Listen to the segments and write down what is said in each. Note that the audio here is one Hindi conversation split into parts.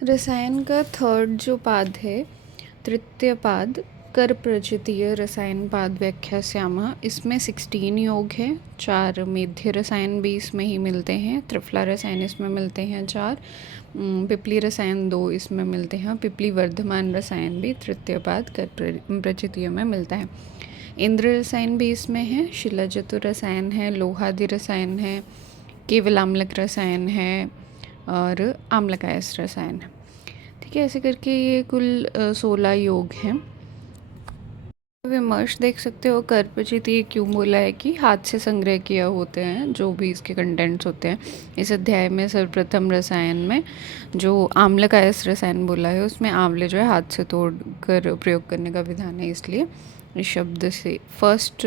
रसायन का थर्ड जो पाद है, तृतीय पाद, कर प्रचितीय रसायन पाद व्याख्यास्यामः, इसमें 16 योग है। 4 मेध्य रसायन भी इसमें ही मिलते हैं। त्रिफला रसायन इसमें मिलते हैं 4। पिपली रसायन 2 इसमें मिलते हैं। पिपली वर्धमान रसायन भी तृतीय पाद कर प्रचितीय में मिलता है। इंद्र रसायन भी इसमें है। शिलाजतु रसायन है, लोहादि रसायन है, केवल आम्लक रसायन है और आम्लकायस रसायन है। ठीक है, ऐसे करके ये कुल 16 योग हैं। विमर्श देख सकते हो, कर्पचित ये क्यों बोला है कि हाथ से संग्रह किया होते हैं जो भी इसके कंटेंट्स होते हैं। इस अध्याय में सर्वप्रथम रसायन में जो आम्लकायस रसायन बोला है उसमें आंवले जो है हाथ से तोड़ कर प्रयोग करने का विधान है, इसलिए इस शब्द से फर्स्ट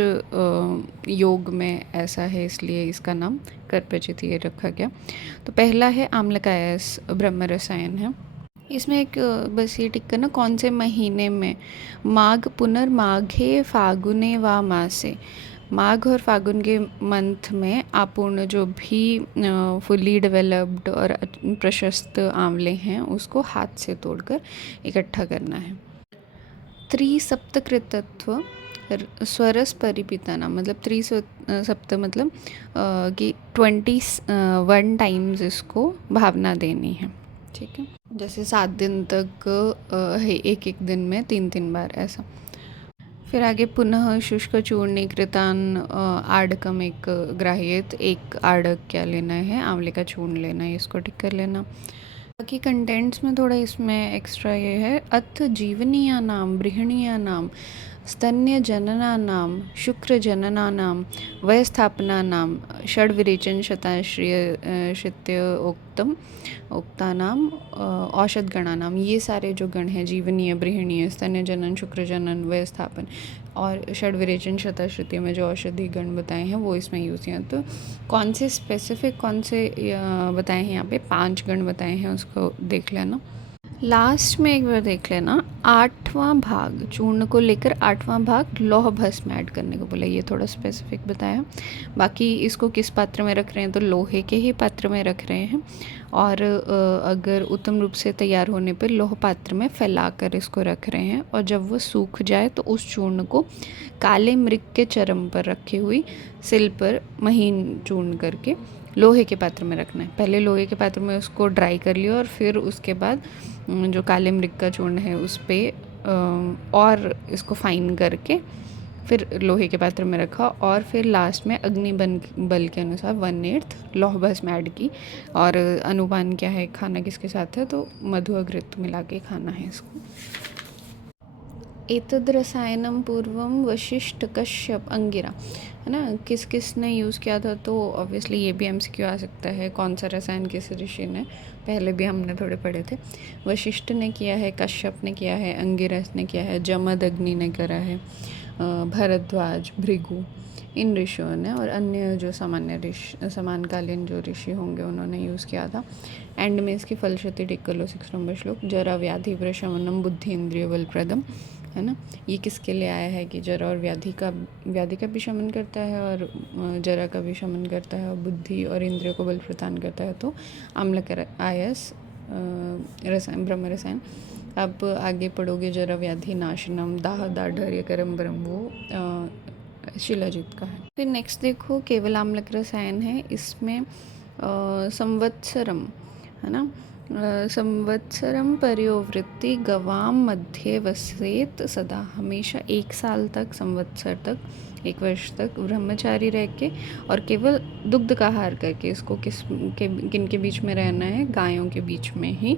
योग में ऐसा है, इसलिए इसका नाम कर्पचित ये रखा गया। तो पहला है आम्लकायस ब्रह्म रसायन है। इसमें एक बस ये टिक करना, कौन से महीने में, माघ पुनर्माघे फागुने व मासे, माघ और फागुन के मंथ में अपूर्ण जो भी फुली डेवलप्ड और प्रशस्त आंवले हैं उसको हाथ से तोड़कर इकट्ठा करना है। त्रिसप्तकृतत्व स्वरस परिपिताना, मतलब त्रिसप्त मतलब कि 21 टाइम्स इसको भावना देनी है। ठीक है, जैसे 7 दिन तक है, एक एक दिन में 3 बार ऐसा। फिर आगे पुनः शुष्क चूर्ण कृतान आड़कम एक ग्राह्यत, एक आड़क क्या लेना है, आंवले का चूर्ण लेना है, इसको टिक कर लेना। बाकी कंटेंट्स में थोड़ा इसमें एक्स्ट्रा ये है, अथ जीवनीयानाम बृहणीयानाम स्तन्यजननानां शुक्रजननानां वयस्थापनानां षड्विरेचन शताश्रय शित्य उक्तानाम औषधगणानाम, ये सारे जो गण हैं, जीवनीय, बृहणीय, स्तन्यजनन, शुक्रजनन, वयस्थापन और षड्विरेचन शताश्रुति में जो औषधि गण बताए हैं वो इसमें यूज़ हैं। तो कौन से स्पेसिफिक कौन से बताए हैं, यहाँ पे 5 गण बताए हैं, उसको देख लेना। लास्ट में एक बार देख लेना, 8वां भाग चूर्ण को लेकर 8वां भाग लौह भस्म ऐड करने को बोला, ये थोड़ा स्पेसिफिक बताया। बाकी इसको किस पात्र में रख रहे हैं, तो लोहे के ही पात्र में रख रहे हैं। और अगर उत्तम रूप से तैयार होने पर लोह पात्र में फैलाकर इसको रख रहे हैं, और जब वो सूख जाए तो उस चूर्ण को काले मृग के चरम पर रखी हुई सिल पर महीन चूर्ण करके लोहे के पात्र में रखना है। पहले लोहे के पात्र में उसको ड्राई कर लिया और फिर उसके बाद जो काले मृग का चूर्ण है उस पर और इसको फाइन करके फिर लोहे के पात्र में रखा, और फिर लास्ट में अग्नि बल के अनुसार 1/8 लौह भस्म ऐड की। और अनुपान क्या है, खाना किसके साथ है, तो मधु अघृत मिला के खाना है इसको। एतद रसायनम पूर्वम वशिष्ठ कश्यप अंगिरा, है ना, किस किस ने यूज़ किया था, तो ऑब्वियसली ये भी एमसीक्यू आ सकता है, कौन सा रसायन किस ऋषि ने, पहले भी हमने थोड़े पढ़े थे। वशिष्ठ ने किया है, कश्यप ने किया है, अंगिरस ने किया है, जमद अग्नि ने करा है, भरद्वाज, भृगु, इन ऋषियों ने, और अन्य जो समानकालीन जो ऋषि होंगे उन्होंने यूज़ किया था। एंड में इसकी फलश्रुति टिक कर लो, 6 नंबर श्लोक, जरा व्याधि प्रशमनम बुद्धि इंद्रिय बलप्रदम, है ना। ये किसके लिए आया है कि जरा और व्याधि का भी शमन करता है और जरा का भी शमन करता है और बुद्धि और इंद्रियों को बल प्रदान करता है, तो आम्लक आयस रसायन ब्रह्म रसायन। आप आगे पढ़ोगे, जरा व्याधि नाशनम दाह दाढ़र्य करम ब्रह्म, वो शिलाजीत का है। फिर नेक्स्ट देखो, केवल आम्लक रसायन है, इसमें संवत्सरम, है ना, संवत्सरम पर्योवृत्ति गवाम मध्य वसेत सदा, हमेशा 1 साल तक, संवत्सर तक, 1 वर्ष तक ब्रह्मचारी रह के और केवल दुग्ध का आहार करके, इसको किन के बीच में रहना है, गायों के बीच में ही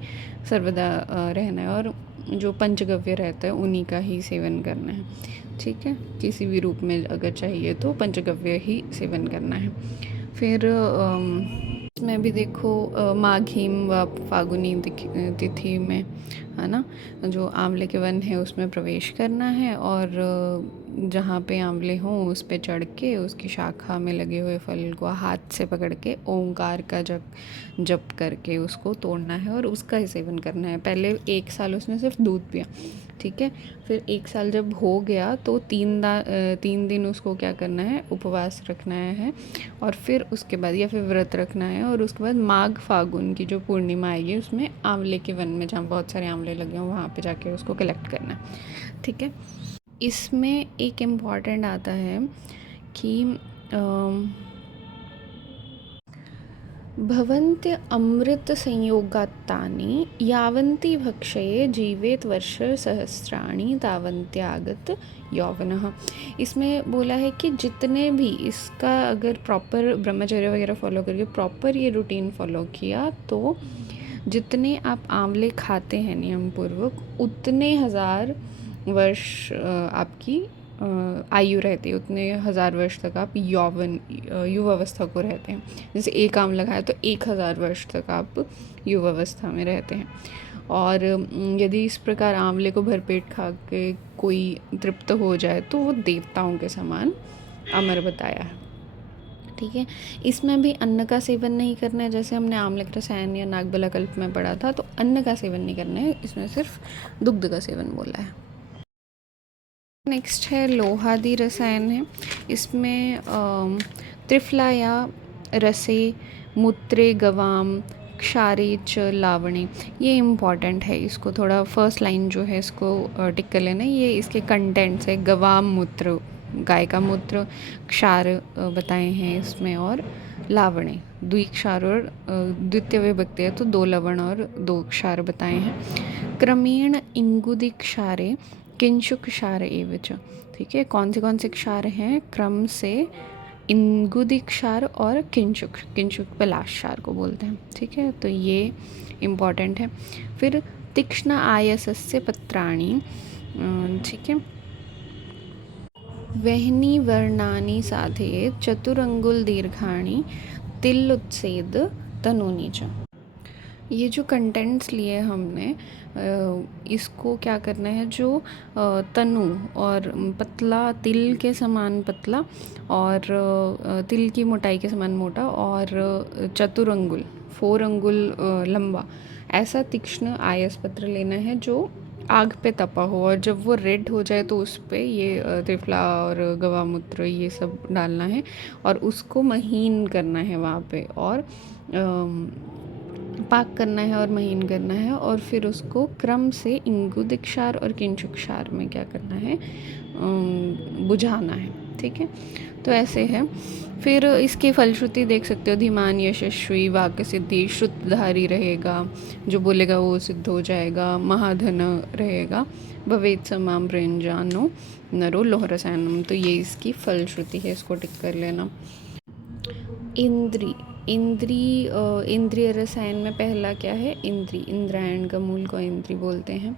सर्वदा रहना है, और जो पंचगव्य रहता है उन्हीं का ही सेवन करना है। ठीक है, किसी भी रूप में अगर चाहिए तो पंचगव्य ही सेवन करना है। फिर इसमें भी देखो, माघीम व फागुनी तिथि में, है ना, जो आंवले के वन है उसमें प्रवेश करना है, और जहाँ पे आंवले हों उस पे चढ़ के उसकी शाखा में लगे हुए फल को हाथ से पकड़ के ओंकार का जप करके उसको तोड़ना है और उसका ही सेवन करना है। पहले 1 साल उसने सिर्फ दूध पिया, ठीक है। फिर 1 साल जब हो गया तो 3 दिन उसको क्या करना है, उपवास रखना है और फिर उसके बाद या फिर व्रत रखना है और उसके बाद माघ फागुन की जो पूर्णिमा आएगी उसमें आंवले के वन में जहाँ बहुत सारे आंवले लगे हों वहाँ पे जाके उसको कलेक्ट करना है, ठीक है। इसमें एक इम्पॉर्टेंट आता है कि भवन्त्य अमृत संयोगात्तानि यावन्ति भक्षये जीवेत वर्ष सहस्राणि तावन्त्यागत यौवनः। इसमें बोला है कि जितने भी इसका अगर प्रॉपर ब्रह्मचर्य वगैरह फॉलो करके प्रॉपर ये रूटीन फॉलो किया तो जितने आप आंवले खाते हैं नियम पूर्वक उतने 1000 वर्ष आपकी आयु रहती है, उतने 1000 वर्ष तक आप युवावस्था को रहते हैं। जैसे एक आंवला खाया तो 1000 वर्ष तक आप युवावस्था में रहते हैं। और यदि इस प्रकार आंवले को भरपेट खा के कोई तृप्त हो जाए तो वो देवताओं के समान अमर बताया है, ठीक है। इसमें भी अन्न का सेवन नहीं करना है, जैसे हमने आम्लक रसायन या नागबला कल्प में पढ़ा था, तो अन्न का सेवन नहीं करना है, इसमें सिर्फ दुग्ध का सेवन बोला है। नेक्स्ट है लोहादि रसायन है। इसमें त्रिफला या रसे मूत्रे गवाम क्षारे च लावणी, ये इम्पॉर्टेंट है। इसको थोड़ा फर्स्ट लाइन जो है इसको टिक कर लेना। ये इसके कंटेंट्स है, गवाम मूत्र गाय का मूत्र, क्षार बताए हैं इसमें, और लावणी द्विक्षार और द्वितीय विभक्ति है तो 2 लवण और 2 क्षार बताए हैं। क्रमेण इंगुदि क्षारे किंशुक क्षार एवच, ठीक है। कौन से क्षार हैं क्रम से, इंगुदि क्षार और किंशुक पलाश क्षार को बोलते हैं, ठीक है। तो ये इम्पॉर्टेंट है। फिर तीक्ष्ण आयसस्य पत्राणि, ठीक है। वहनी वर्णानि साधयेत् चतुरंगुल दीर्घाणि तिल्लुत्सेद तनूनि च। ये जो कंटेंट्स लिए हमने इसको क्या करना है, जो तनु और पतला तिल के समान पतला और तिल की मोटाई के समान मोटा और चतुरंगुल 4 अंगुल लंबा ऐसा तीक्ष्ण आयस पत्र लेना है जो आग पे तपा हो, और जब वो रेड हो जाए तो उस पे ये त्रिफला और गवामूत्र ये सब डालना है और उसको महीन करना है वहाँ पे, और पाक करना है और महीन करना है, और फिर उसको क्रम से इंगुदि क्षार और किंशुक क्षार में क्या करना है, बुझाना है, ठीक है। तो ऐसे है। फिर इसकी फलश्रुति देख सकते हो, धीमान यशस्वी वाक्य सिद्धि, श्रुतधारी रहेगा, जो बोलेगा वो सिद्ध हो जाएगा, महाधन रहेगा, भवेत समाम ब्रंजानो नरो लोह रसायनम। तो ये इसकी फलश्रुति है, इसको टिक कर लेना। इंद्रिय रसायन में पहला क्या है, इंद्री, इंद्रायण का मूल को इंद्री बोलते हैं।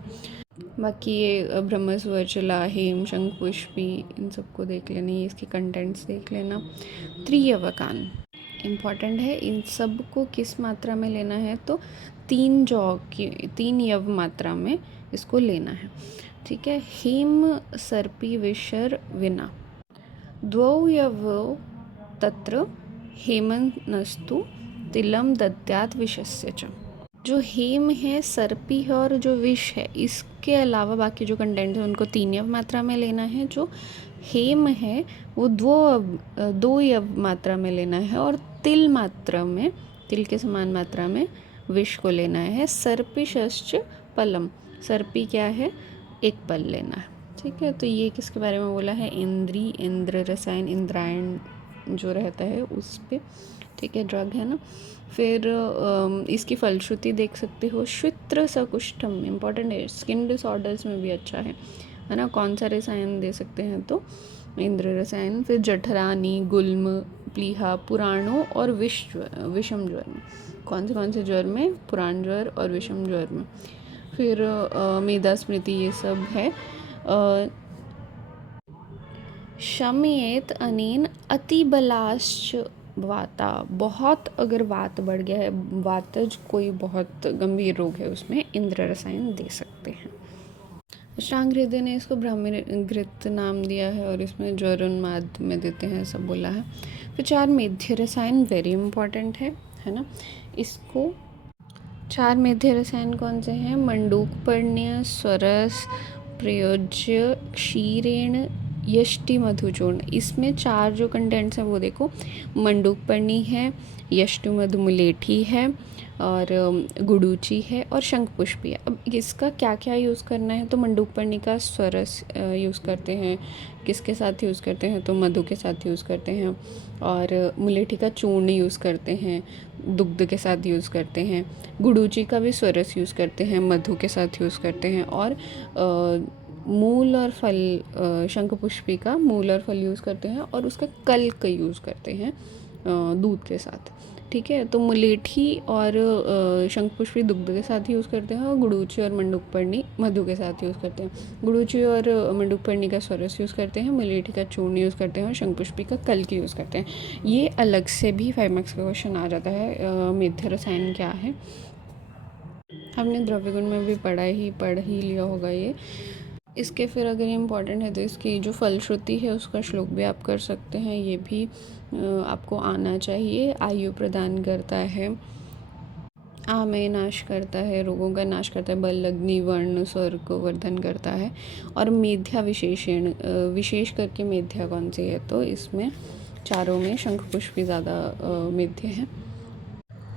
बाकी ये ब्रह्म स्वचला, हेम, शंख पुष्पी, इन सबको देख लेना, ये इसके कंटेंट्स देख लेना। त्रियवकान इम्पॉर्टेंट है। इन सब को किस मात्रा में लेना है, तो 3 यव मात्रा में इसको लेना है, ठीक है। हेम सर्पी विशर विना 2 यव तत्र हेमनस्तु तिलम दद्यात विषस्य च। जो हेम है, सर्पी है और जो विष है, इसके अलावा बाकी जो कंटेंट है उनको 3 यव मात्रा में लेना है। जो हेम है वो 2 यव मात्रा में लेना है, और तिल मात्रा में, तिल के समान मात्रा में विष को लेना है। सर्पिशश्च पलम, सर्पी क्या है, 1 पल लेना है, ठीक है। तो ये किसके बारे में बोला है, इंद्री, इंद्र रसायन, इंद्रायण जो रहता है उस पे, ठीक है, ड्रग है ना। फिर इसकी फलश्रुति देख सकते हो, श्वित्र सकुष्ठम इम्पॉर्टेंट है, स्किन डिसऑर्डर्स में भी अच्छा है ना। कौन सा रसायन दे सकते हैं, तो इंद्र रसायन। फिर जठरानी, गुल्म, प्लीहा, पुराणों और विषम ज्वर में, कौन से ज्वर में, पुराण ज्वर और विषम ज्वर में। फिर मेधा स्मृति, ये सब है। शमयेत अनेन अतिबलाश्च वाता, बहुत अगर वात बढ़ गया है, वातज कोई बहुत गंभीर रोग है, उसमें इंद्र रसायन दे सकते हैं। अष्टांग हृदय ने इसको ब्राह्मी घृत नाम दिया है और इसमें ज्वरोन्माद में देते हैं, सब बोला है। फिर 4 मेध्य रसायन वेरी इंपॉर्टेंट है ना। इसको 4 मेध्य रसायन कौन से हैं? मंडूकपर्ण्य, स्वरस, प्रयोज्य, क्षीरेण, यष्टि, मधुचूर्ण। इसमें 4 जो कंटेंट्स हैं वो देखो, मंडूकपर्णी है, यष्टि मधु मुलेठी है, और गुडूची है, और शंखपुष्पी है। अब इसका क्या क्या यूज़ करना है? तो मंडूकपर्णी का स्वरस यूज़ करते हैं। किसके साथ यूज़ करते हैं? तो मधु के साथ यूज़ करते हैं। और मुलेठी का चूर्ण यूज़ करते हैं, दुग्ध के साथ यूज़ करते हैं। गुडूची का भी स्वरस यूज़ करते हैं, मधु के साथ यूज़ करते हैं। और मूल और फल, शंखपुष्पी का मूल और फल यूज़ करते हैं, और उसका कल्क यूज़ करते हैं दूध के साथ। ठीक है, तो मुलेठी और शंखपुष्पी दुग्ध के साथ यूज़ करते हैं, और गुडूची और मंडूकपर्णी मधु के साथ यूज़ करते हैं। गुडूची और मंडूकपर्णी का स्वरस यूज़ करते हैं, मुलेठी का चूर्ण यूज़ करते हैं, और शंखपुष्पी का कल्क यूज़ करते हैं। ये अलग से भी 5 मार्क्स का क्वेश्चन आ जाता है, मेध्य रसायन क्या है। हमने द्रव्य गुण में भी पढ़ ही लिया होगा ये। इसके फिर अगर इम्पॉर्टेंट है तो इसकी जो फलश्रुति है उसका श्लोक भी आप कर सकते हैं, ये भी आपको आना चाहिए। आयु प्रदान करता है, आमय नाश करता है, रोगों का नाश करता है, बल, अग्नि, वर्ण, स्वर को वर्धन करता है। और मेध्या विशेषण, विशेष करके मेध्या कौन सी है? तो इसमें चारों में शंखपुष्पी ज़्यादा मेध्य है,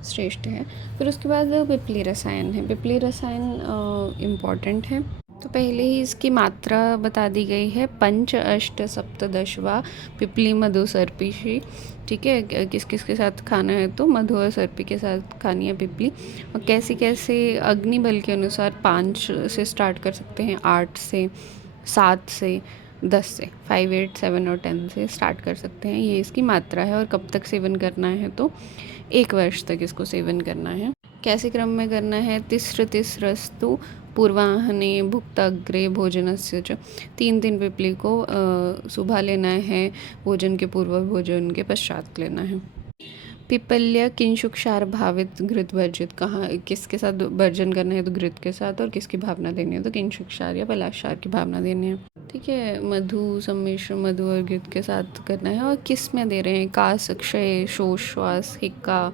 श्रेष्ठ है। फिर उसके बाद पिपली रसायन है। पिपली रसायन इम्पॉर्टेंट है। तो पहले ही इसकी मात्रा बता दी गई है, 5, 8, 7, 10वां पिपली, मधु, सर्पी। ठीक है, किस किस के साथ खाना है? तो मधु और सर्पी के साथ खानी है पिपली। और कैसे कैसे अग्नि बल के अनुसार 5 से स्टार्ट कर सकते हैं, 8 से, 7 से, 10 से, 5, 8, 7 और 10 से स्टार्ट कर सकते हैं। ये इसकी मात्रा है। और कब तक सेवन करना है? तो 1 वर्ष तक इसको सेवन करना है। कैसे क्रम में करना है? तिस्रस्तु पूर्वाह्ने भुक्ताग्रे भोजनस्य च। 3 पिपली को सुबह लेना है, भोजन के पूर्व, भोजन के पश्चात लेना है। पिपल्य किंशु क्षार भावित घृत वर्जित। कहाँ किसके साथ वर्जन करना है? तो घृत के साथ। और किसकी भावना देनी है? तो किंशु क्षार या पलाक्षार की भावना देनी है। ठीक है, मधु सम्मिश्र मधु और घृत के साथ करना है। और किस में दे रहे हैं? कास, क्षय, शोष, श्वास, हिक्का,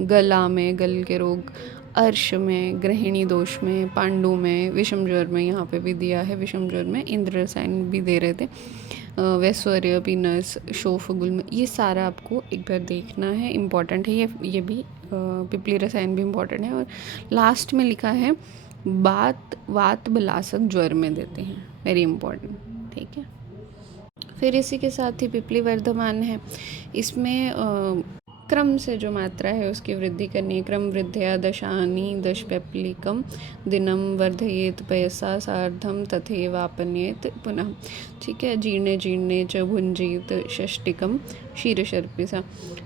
गला में, गल के रोग, अर्श में, गृहिणी दोष में, पांडु में, विषम ज्वर में, यहाँ पे भी दिया है विषम ज्वर में। इंद्र रसायन भी दे रहे थे, वैश्वर्य, पीनस, शोफ, गुल्म, ये सारा आपको एक बार देखना है, इम्पॉर्टेंट है ये भी। पिपली रसायन भी इम्पॉर्टेंट है। और लास्ट में लिखा है वात बलासक ज्वर में देते हैं, वेरी इम्पॉर्टेंट। ठीक है, फिर इसी के साथ ही पिपली वर्धमान है। इसमें क्रम से जो मात्रा है उसकी वृद्धि करनी है। क्रम वृद्धिया दशानि 10 पैप्लिकम दिनम वर्धयेत पयसा सार्धम तथैवापन्येत पुनः। ठीक है, जीर्णे जीर्णे च भुंजीत षष्टिकम क्षीरशर्पिसा।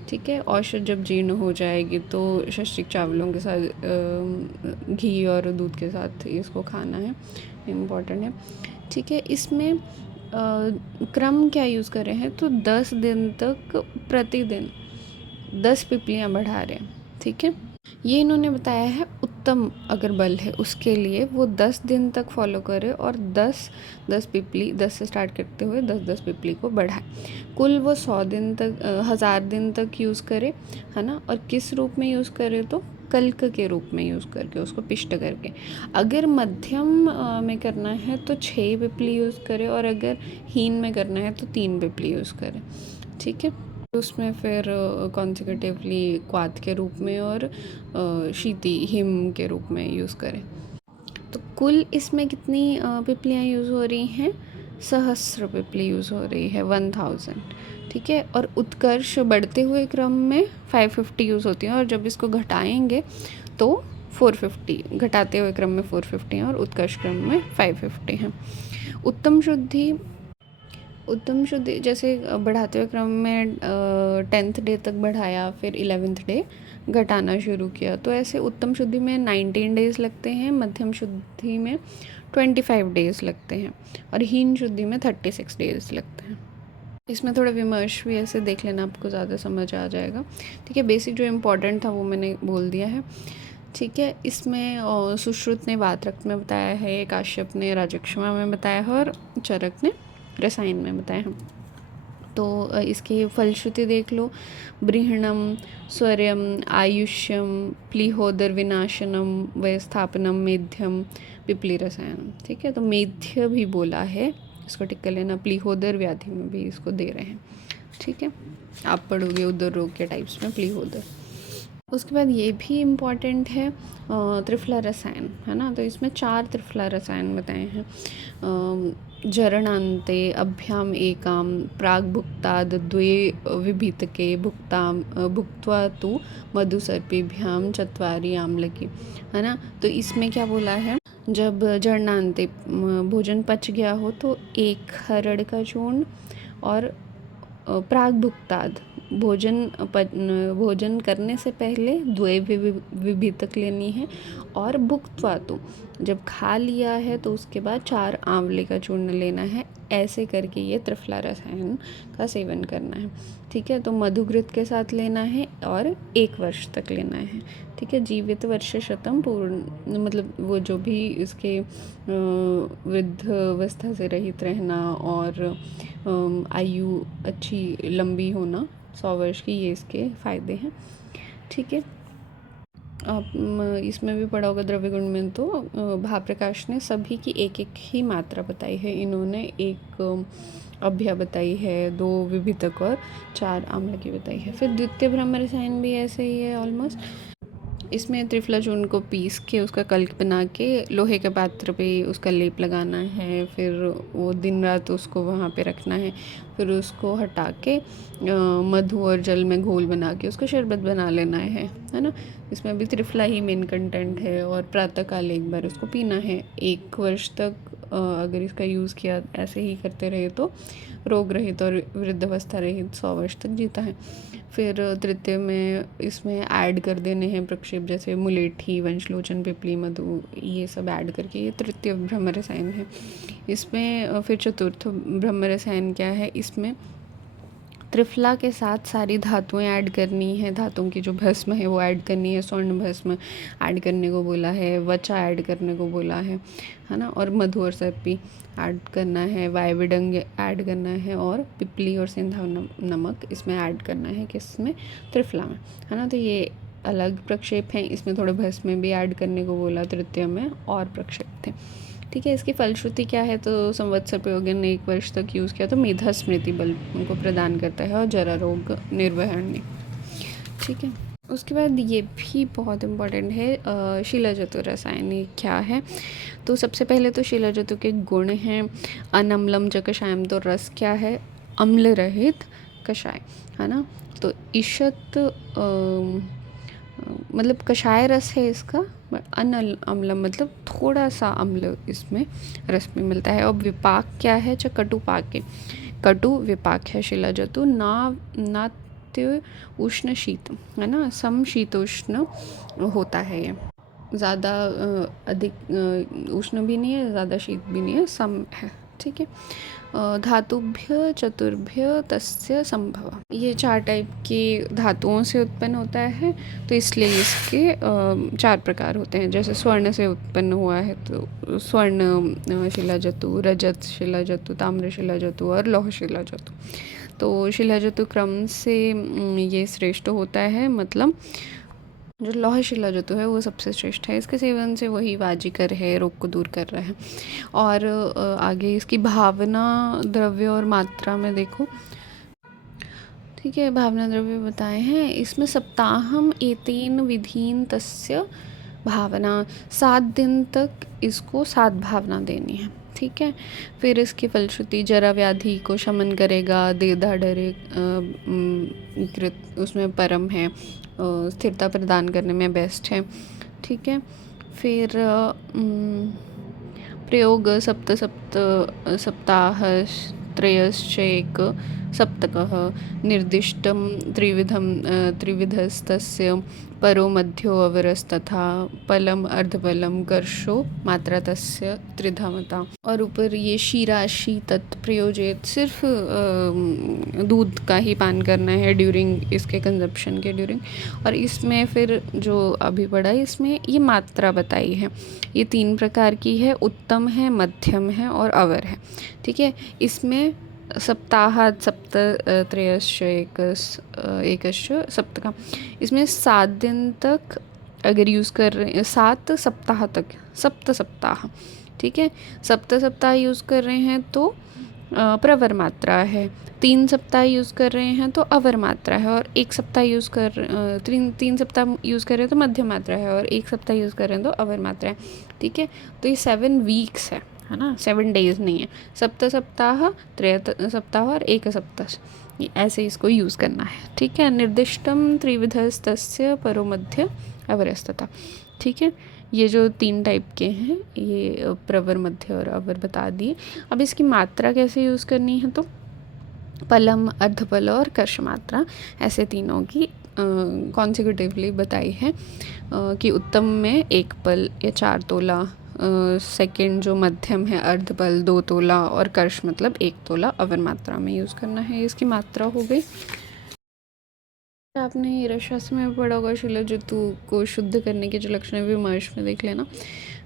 ठीक है, औषध जब जीर्ण हो जाएगी तो षष्टिक चावलों के साथ घी और दूध के साथ इसको खाना है, इम्पॉर्टेंट है। ठीक है, इसमें क्रम क्या यूज़ कर रहे हैं? तो 10 दिन तक प्रतिदिन 10 पिपलियाँ बढ़ा रहे हैं। ठीक है, ये इन्होंने बताया है उत्तम अगर बल है उसके लिए वो 10 दिन तक फॉलो करे, और 10 पिपली, 10 से स्टार्ट करते हुए 10 पिपली को बढ़ाए। कुल वो 100 दिन तक, 1000 दिन तक यूज़ करे, है ना। और किस रूप में यूज़ करे? तो कल्क के रूप में यूज़ करके, उसको पिष्ट करके। अगर मध्यम में करना है तो 6 पिपली यूज़ करे, और अगर हीन में करना है तो 3 पिपली यूज़ करे। ठीक है, उसमें फिर कॉन्सिक्यूटिवली क्वाथ के रूप में और शीति हिम के रूप में यूज़ करें। तो कुल इसमें कितनी पिपलियाँ यूज़ हो रही हैं? 1000 पिपली यूज़ हो रही है, 1000। ठीक है, और उत्कर्ष बढ़ते हुए क्रम में 550 यूज़ होती हैं, और जब इसको घटाएंगे तो 450, घटाते हुए क्रम में 450 हैं, और उत्कर्ष क्रम में 550 हैं। उत्तम शुद्धि जैसे बढ़ाते हुए क्रम में 10th डे तक बढ़ाया, फिर 11th डे घटाना शुरू किया, तो ऐसे उत्तम शुद्धि में 19 डेज़ लगते हैं, मध्यम शुद्धि में 25 डेज़ लगते हैं, और हीन शुद्धि में 36 डेज़ लगते हैं। इसमें थोड़ा विमर्श भी ऐसे देख लेना, आपको ज़्यादा समझ आ जाएगा। ठीक है, बेसिक जो इम्पोर्टेंट था वो मैंने बोल दिया है। ठीक है। इसमें सुश्रुत ने वात्रक में बताया है, काश्यप ने राजक्षमा में बताया है और चरक ने रसायन में बताया है। तो इसकी फलश्रुति देख लो। बृहणम, स्वर्यम, आयुष्यम, प्लीहोदर विनाशनम, व्यस्थापनम, मेध्यम, पिपली रसायनम। ठीक है, तो मेध्य भी बोला है, इसको टिक कर लेना। प्लीहोदर व्याधि में भी इसको दे रहे हैं। ठीक है, आप पढ़ोगे उदर रोग के टाइप्स में प्लीहोदर। उसके बाद ये भी इम्पॉर्टेंट है त्रिफला रसायन, है ना। तो इसमें 4 त्रिफला रसायन बताए हैं। जरणान्ते अभ्याम एकाम प्राग्भुक्ताद् द्वे विभीतके भुक्ताम भुक्त्वा तु मधुसर्पिभ्याम चत्वारि आम्लकी, है ना। तो इसमें क्या बोला है, जब जरणान्ते भोजन पच गया हो तो 1 हरड़ का चूर्ण और प्राग्भुक्ताद् भोजन करने से पहले 2 विभीतक लेनी है, और भुक्त्वा तो जब खा लिया है तो उसके बाद 4 आंवले का चूर्ण लेना है। ऐसे करके ये त्रिफला रसायन का सेवन करना है। ठीक है, तो मधुघृत के साथ लेना है और 1 वर्ष तक लेना है। ठीक है, जीवित वर्ष शतम पूर्ण, मतलब वो जो भी इसके वृद्ध अवस्था से रहित रहना और आयु अच्छी लंबी होना, 100 वर्ष की, ये इसके फ़ायदे हैं। ठीक है, आप इसमें भी पढ़ा होगा द्रव्य गुण में, तो भाप्रकाश ने सभी की 1-1 ही मात्रा बताई है। इन्होंने 1 अभ्या बताई है, 2 विभितक और 4 आम्ल की बताई है। फिर द्वितीय ब्रह्म रसायन भी ऐसे ही है ऑलमोस्ट। इसमें त्रिफला चूर्ण को पीस के उसका कल्क बना के लोहे के पात्र पे उसका लेप लगाना है। फिर वो दिन रात उसको वहाँ पे रखना है। फिर उसको हटा के मधु और जल में घोल बना के उसका शरबत बना लेना है ना। इसमें भी त्रिफला ही मेन कंटेंट है, और प्रातःकाल एक बार उसको पीना है। 1 वर्ष तक अगर इसका यूज़ किया, ऐसे ही करते रहे तो रोग रहित और वृद्धावस्था रहित 100 वर्ष तक जीता है। फिर तृतीय में इसमें ऐड कर देने हैं प्रक्षेप, जैसे मुलेठी, वंशलोचन, पिपली, मधु, ये सब ऐड करके ये तृतीय ब्रह्म रसायन है। इसमें फिर चतुर्थ ब्रह्म रसायन क्या है, इसमें त्रिफला के साथ सारी धातुएं ऐड करनी है। धातुओं की जो भस्म है वो ऐड करनी है। स्वर्ण भस्म ऐड करने को बोला है, वचा ऐड करने को बोला है ना। और मधु और सर्पी ऐड करना है, वायविडंग ऐड करना है, और पिपली और सिंधाव नमक इसमें ऐड करना है। किसमें? त्रिफला में, है ना। तो ये अलग प्रक्षेप हैं। इसमें थोड़े भस्म भी ऐड करने को बोला तृतीय में, और प्रक्षेप थे। ठीक है, इसकी फलश्रुति क्या है, तो संवत्सर प्रयोगन ने 1 वर्ष तक यूज़ किया तो मेधा स्मृति बल उनको प्रदान करता है, और जरा रोग निर्वहन ने। ठीक है, उसके बाद ये भी बहुत इम्पॉर्टेंट है, शिलाजतु रसायन क्या है। तो सबसे पहले तो शिलाजतु के गुण हैं अनम्लम च कषायम। तो रस क्या है? अम्ल रहित कषाय, है ना। तो ईशत मतलब कषाय रस है इसका, अम्ल मतलब थोड़ा सा अम्ल इसमें रस में मिलता है। और विपाक क्या है? कटुपाक के, कटु विपाक है शिलाजतु। नात्य उष्ण शीत, है ना, सम शीतोष्ण होता है ये। ज़्यादा अधिक उष्ण भी नहीं है, ज़्यादा शीत भी नहीं है, सम है। ठीक है, धातुभ्य चतुर्भ्य तस्य संभव, ये 4 टाइप की धातुओं से उत्पन्न होता है। तो इसलिए इसके 4 प्रकार होते हैं। जैसे स्वर्ण से उत्पन्न हुआ है तो स्वर्ण शिलाजतु, रजत शिलाजतु, ताम्र शिलाजतु और लौह शिलाजतु। तो शिलाजतु क्रम से ये श्रेष्ठ होता है, मतलब जो लौह शिलाजतु है वो सबसे श्रेष्ठ है। इसके सेवन से वही वाजीकर है, रोग को दूर कर रहा है। और आगे इसकी भावना, द्रव्य और मात्रा में देखो। ठीक है, भावना द्रव्य बताए हैं। इसमें सप्ताहम एतेन विधीन तस्य भावना, 7 दिन तक इसको 7 भावना देनी है। ठीक है, फिर इसकी फलश्रुति जरा व्याधि को शमन करेगा, देदा डरे कृत उसमें परम है, स्थिरता प्रदान करने में बेस्ट है। ठीक है, फिर प्रयोग सप्त सप्त सप्ताह त्रयश्चैक सप्तकः निर्दिष्टं त्रिविधस्तस्य परो मध्यो अवरस्तथा पलम अर्धपलम कर्षो मात्रा तस्य त्रिधामता। और ऊपर ये शीराशि तत्प्रयोजित, सिर्फ दूध का ही पान करना है ड्यूरिंग इसके कंजप्शन के ड्यूरिंग। और इसमें फिर जो अभी पढ़ा है इसमें ये मात्रा बताई है, ये 3 प्रकार की है, उत्तम है, मध्यम है और अवर है। ठीक है, इसमें सप्ताहात् सप्त त्रयश्च एकश्च सप्तका, इसमें 7 दिन तक अगर यूज़ कर रहे हैं, 7 सप्ताह तक, सप्त सप्ताह, ठीक है, सप्त सप्ताह यूज़ कर रहे हैं तो प्रवर मात्रा है, 3 सप्ताह यूज़ कर रहे हैं तो अवर मात्रा है, और 1 सप्ताह यूज़ कर 3 सप्ताह यूज़ कर रहे हैं तो मध्य मात्रा है, और 1 सप्ताह यूज़ कर रहे हैं तो अवर मात्रा है। ठीक है, तो ये 7 वीक्स है ना, 7 डेज नहीं है। सप्त सप्ताह, त्रय सप्ताह और एक सप्ताह, ऐसे इसको यूज़ करना है। ठीक है, निर्दिष्टम त्रिविधस्तस्य परो मध्य अवरस्तता। ठीक है, ये जो 3 टाइप के हैं, ये प्रवर, मध्य और अवर बता दिए। अब इसकी मात्रा कैसे यूज़ करनी है, तो पलम, अर्धपल और कर्ष मात्रा, ऐसे तीनों की कॉन्सिक्यूटिवली बताई है कि उत्तम में 1 पल या 4 तोला, सेकंड जो मध्यम है अर्धपल 2 तोला, और कर्ष मतलब 1 तोला अवर मात्रा में यूज़ करना है। इसकी मात्रा हो गई। आपने ये रसशास्त्र में पढ़ा होगा, शिलाजतु को शुद्ध करने के जो लक्षण है विमर्श में देख लेना।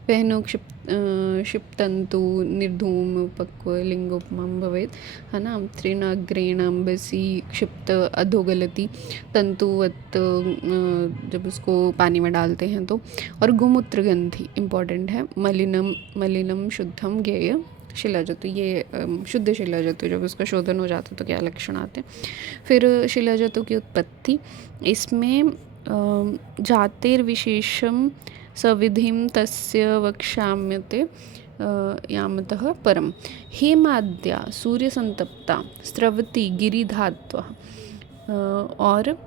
वहनो क्षिप्तंतु निर्धूम पक्व लिंगोपमं भवेत, है ना। त्रिनाग्रेण अम्बसी क्षिप्त अधोगलति तंतुवत, जब उसको पानी में डालते हैं तो। और गोमूत्र गंधी इम्पॉर्टेंट है। मलिनम शुद्धम ज्ञेय शिलाजतु, ये शुद्ध शिलाजतु, जब उसका शोधन हो जाता है तो क्या लक्षण आते हैं। फिर शिलाजतु की उत्पत्ति, इसमें जातिर्विशेषम सविधिम तस्य वक्ष्याम्यते यामतः परम। हेमाद्या सूर्यसंतप्ता स्रवती गिरिधात्वा, और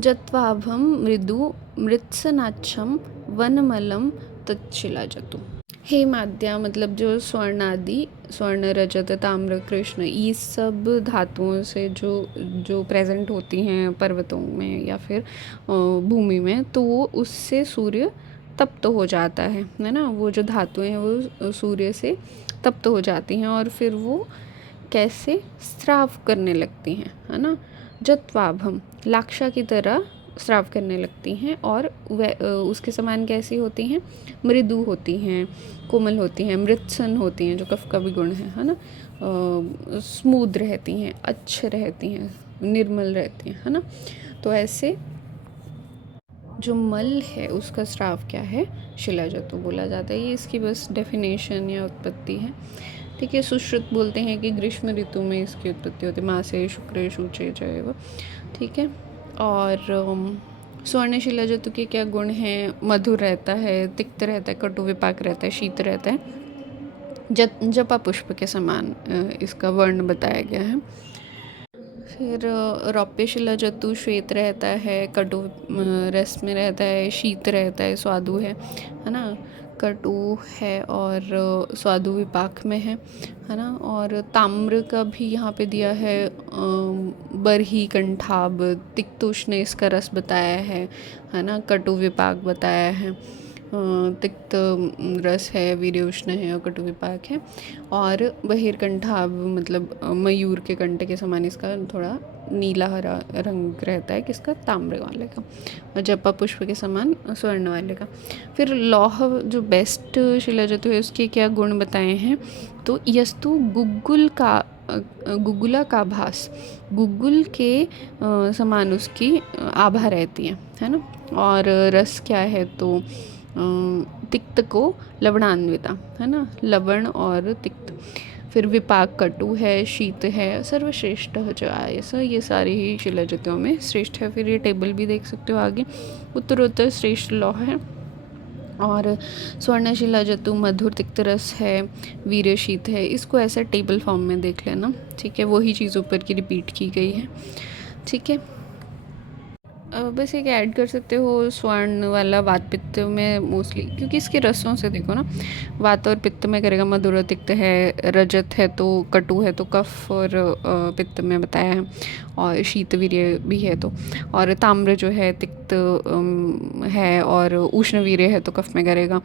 जत्वाभम मृदु मृत्सनाच्छम वनमलम तत्शिलाजतु। हेमाद्या मतलब जो स्वर्ण आदि, स्वर्ण, रजत, ताम्र, कृष्ण, ये सब धातुओं से जो प्रेजेंट होती हैं पर्वतों में या फिर भूमि में, तो वो उससे सूर्य तप्त हो जाता है ना। वो जो धातुएं हैं वो सूर्य से तप्त हो जाती हैं, और फिर वो कैसे स्राव करने लगती हैं, है ना। जत्वाभम, लाक्षा की तरह स्राव करने लगती हैं, और वह उसके समान कैसी होती हैं, मृदु होती हैं, कोमल होती हैं, मृत्सन होती हैं, जो कफ का भी गुण है ना। स्मूथ रहती हैं, अच्छे रहती हैं, निर्मल रहती हैं, है ना। तो ऐसे जो मल है उसका स्राव क्या है, शिलाजतु बोला जाता है। ये इसकी बस डेफिनेशन या उत्पत्ति है। ठीक है, सुश्रुत बोलते हैं कि ग्रीष्म ऋतु में इसकी उत्पत्ति होती है, मासे शुक्रे शुचे जैव। ठीक है, और स्वर्ण शिलाजतु के क्या गुण हैं, मधुर रहता है, तिक्त रहता है, कटु विपाक रहता है, शीत रहता है, जपा पुष्प के समान इसका वर्ण बताया गया है। फिर रौप्य शिलाजतु श्वेत रहता है, कटु रस में रहता है, शीत रहता है, स्वादु है ना। कटु है और स्वादु विपाक में है ना। और ताम्र का भी यहाँ पे दिया है, बरही कंठाब, तिक्तुष्ण इसका रस बताया है ना। कटु विपाक बताया है, तिक्त रस है, वीर्योष्ण है और कटु विपाक है। और बहिर्कंठाभ मतलब मयूर के कंठ के समान इसका थोड़ा नीला हरा रंग रहता है, किसका, ताम्र वाले का। और जपा पुष्प के समान स्वर्ण वाले का। फिर लौह जो बेस्ट शिलाजतु है उसके क्या गुण बताए हैं, तो यस्तु गुग्गुला का भास, गुग्गुल के समान उसकी आभा रहती है ना। और रस क्या है, तो तिक्त को लवणान्विता, है ना, लवण और तिक्त। फिर विपाक कटु है, शीत है, सर्वश्रेष्ठ जो आयस, ये सारी ही शिलाजतुओं में श्रेष्ठ है। फिर ये टेबल भी देख सकते हो आगे, उत्तरोत्तर श्रेष्ठ लौह है। और स्वर्ण शिलाजतु मधुर तिक्त रस है, वीर्य शीत है। इसको ऐसा टेबल फॉर्म में देख लेना, ठीक है। वही चीज़ ऊपर की रिपीट की गई है, ठीक है। बस एक ऐड कर सकते हो, स्वर्ण वाला वात पित्त में मोस्टली, क्योंकि इसके रसों से देखो ना, वात और पित्त में करेगा, मधुर तिक्त है, रजत है तो कटु है तो कफ और पित्त में बताया है, और शीत वीर्य भी है तो। और ताम्र जो है तिक्त है और उष्णवीर्य है तो कफ में करेगा।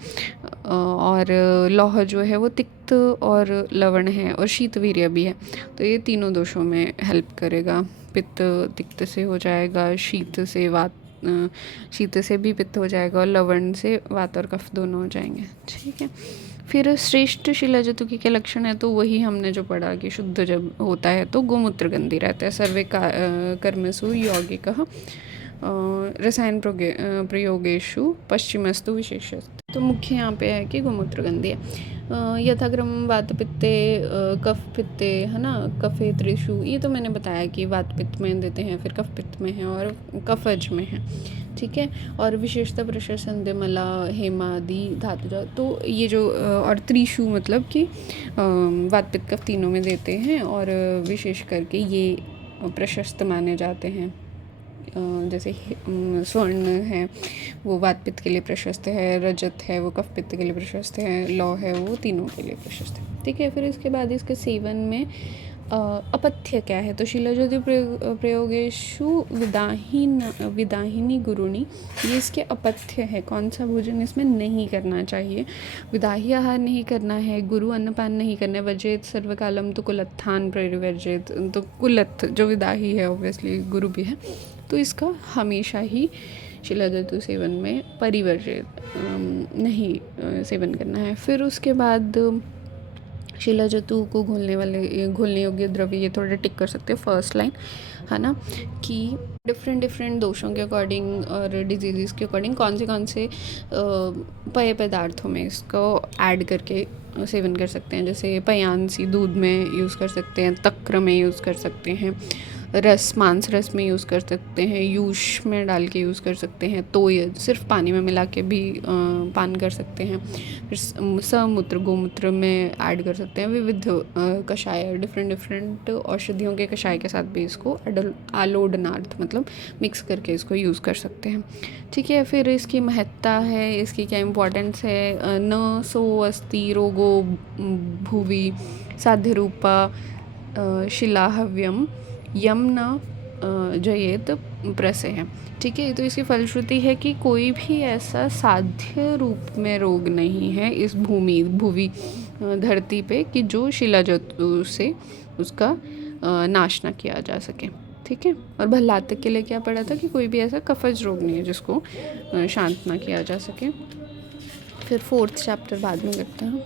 और लौह जो है वो तिक्त और लवण है और शीतवीर्य भी है, तो ये तीनों दोषों में हेल्प करेगा। पित्त तिक्त से हो जाएगा, शीत से भी पित्त हो जाएगा, और लवण से वात और कफ दोनों हो जाएंगे। ठीक है, फिर श्रेष्ठ शिलाजतु के लक्षण है तो वही हमने जो पढ़ा कि शुद्ध जब होता है तो गोमूत्र गंदी रहता है। सर्वे कर्मसु यौगिकः रसायन प्रयोगेषु पश्चिमस्तु विशेषतः। तो मुख्य यहाँ पे है कि गोमूत्र गंदी है। यथाक्रम वात पित्ते कफ पित्ते, है ना, कफे त्रिषु, ये तो मैंने बताया कि वात पित्त में देते हैं, फिर कफ पित्त में है और कफज में है। ठीक है, और विशेषता प्रशर संध्या मला हेमादि धातुजा, तो ये जो और त्रिषु मतलब कि वात पित्त कफ तीनों में देते हैं, और विशेष करके ये प्रशस्त माने जाते हैं। जैसे स्वर्ण है वो वात पित्त के लिए प्रशस्त है, रजत है वो कफ पित्त के लिए प्रशस्त है, लौ है वो तीनों के लिए प्रशस्त है। ठीक है, फिर इसके बाद इसके सेवन में अपथ्य क्या है, तो शिलाजतु प्रयोगेषु विदाहिनी गुरुणी, ये इसके अपथ्य है। कौन सा भोजन इसमें नहीं करना चाहिए? विदाही आहार नहीं करना है, गुरु अन्नपान नहीं करना है, वजेत सर्वकालम तो कुलत्थान परिवर्जित, तो कुलत्थ जो विदाही है ऑब्वियसली गुरु भी है, तो इसका हमेशा ही शिलाजतु सेवन में परिवर्जित नहीं सेवन करना है। फिर उसके बाद शिलाजतु को घोलने योग्य द्रव्य, ये थोड़ा टिक कर सकते हैं फर्स्ट लाइन, है ना, कि डिफरेंट दोषों के अकॉर्डिंग और डिजीज़ के अकॉर्डिंग कौन से पेय पदार्थों में इसको ऐड करके सेवन कर सकते हैं। जैसे पयांसी दूध में यूज़ कर सकते हैं, तक्र में यूज़ कर सकते हैं, मांस रस में यूज़ कर सकते हैं, यूष में डाल के यूज़ कर सकते हैं, तो ये सिर्फ पानी में मिला के भी पान कर सकते हैं। फिर समूत्र गोमूत्र में ऐड कर सकते हैं। विविध कषाय, डिफरेंट औषधियों के कषाय के साथ भी इसको आलोडनार्थ मतलब मिक्स करके इसको यूज़ कर सकते हैं। ठीक है, फिर इसकी महत्ता है, इसकी क्या इम्पोर्टेंस है। न सो अस्ति रोगो भुवि साध्य रूपा शिलाहव्यम यम न जयेत प्रसे है। ठीक है, तो इसकी फलश्रुति है कि कोई भी ऐसा साध्य रूप में रोग नहीं है इस भूवि धरती पे कि जो शिलाजतु से उसका नाश ना किया जा सके। ठीक है, और भल्लातक के लिए क्या पढ़ा था कि कोई भी ऐसा कफज रोग नहीं है जिसको शांत ना किया जा सके। फिर 4th चैप्टर बाद में करते हैं।